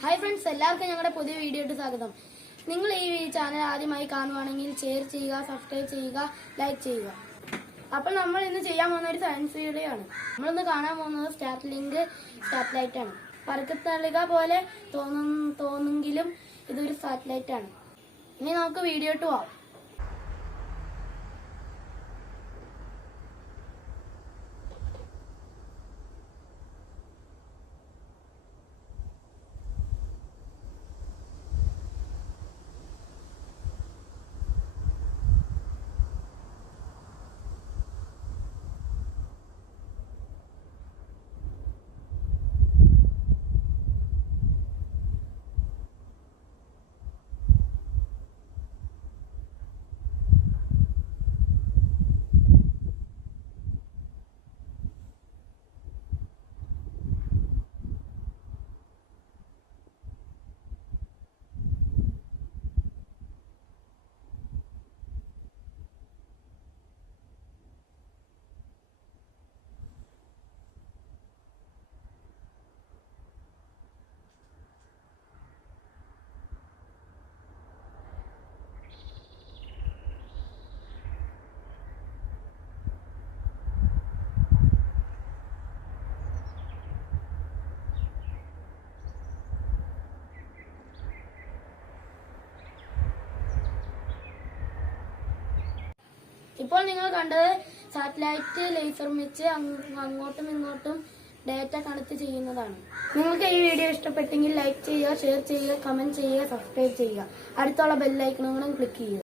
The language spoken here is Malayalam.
ഹായ് ഫ്രണ്ട്സ്, എല്ലാവർക്കും ഞങ്ങളുടെ പുതിയ വീഡിയോയ്ക്ക് സ്വാഗതം. നിങ്ങൾ ഈ ചാനൽ ആദ്യമായി കാണുവാണെങ്കിൽ ഷെയർ ചെയ്യുക, സബ്സ്ക്രൈബ് ചെയ്യുക, ലൈക്ക് ചെയ്യുക. അപ്പോൾ നമ്മൾ ഇന്ന് ചെയ്യാൻ പോകുന്ന ഒരു സയൻസ് വീഡിയോ ആണ്. നമ്മളിന്ന് കാണാൻ പോകുന്നത് സ്റ്റാർലിങ്ക് സാറ്റലൈറ്റ് ആണ്. പറക്കത്തളിക പോലെ തോന്നുമെങ്കിലും ഇതൊരു സാറ്റലൈറ്റ് ആണ്. ഇനി നമുക്ക് വീഡിയോട്ട് പോവാം. ഇപ്പോൾ നിങ്ങൾ കണ്ടത് സാറ്റലൈറ്റ് ലേസർ വെച്ച് അങ്ങോട്ടും ഇങ്ങോട്ടും ഡാറ്റ കണക്ട് ചെയ്യുന്നതാണ്. നിങ്ങൾക്ക് ഈ വീഡിയോ ഇഷ്ടപ്പെട്ടെങ്കിൽ ലൈക്ക് ചെയ്യുക, ഷെയർ ചെയ്യുക, കമന്റ് ചെയ്യുക, സബ്സ്ക്രൈബ് ചെയ്യുക. അടുത്തുള്ള ബെൽ ഐക്കണും ക്ലിക്ക് ചെയ്യുക.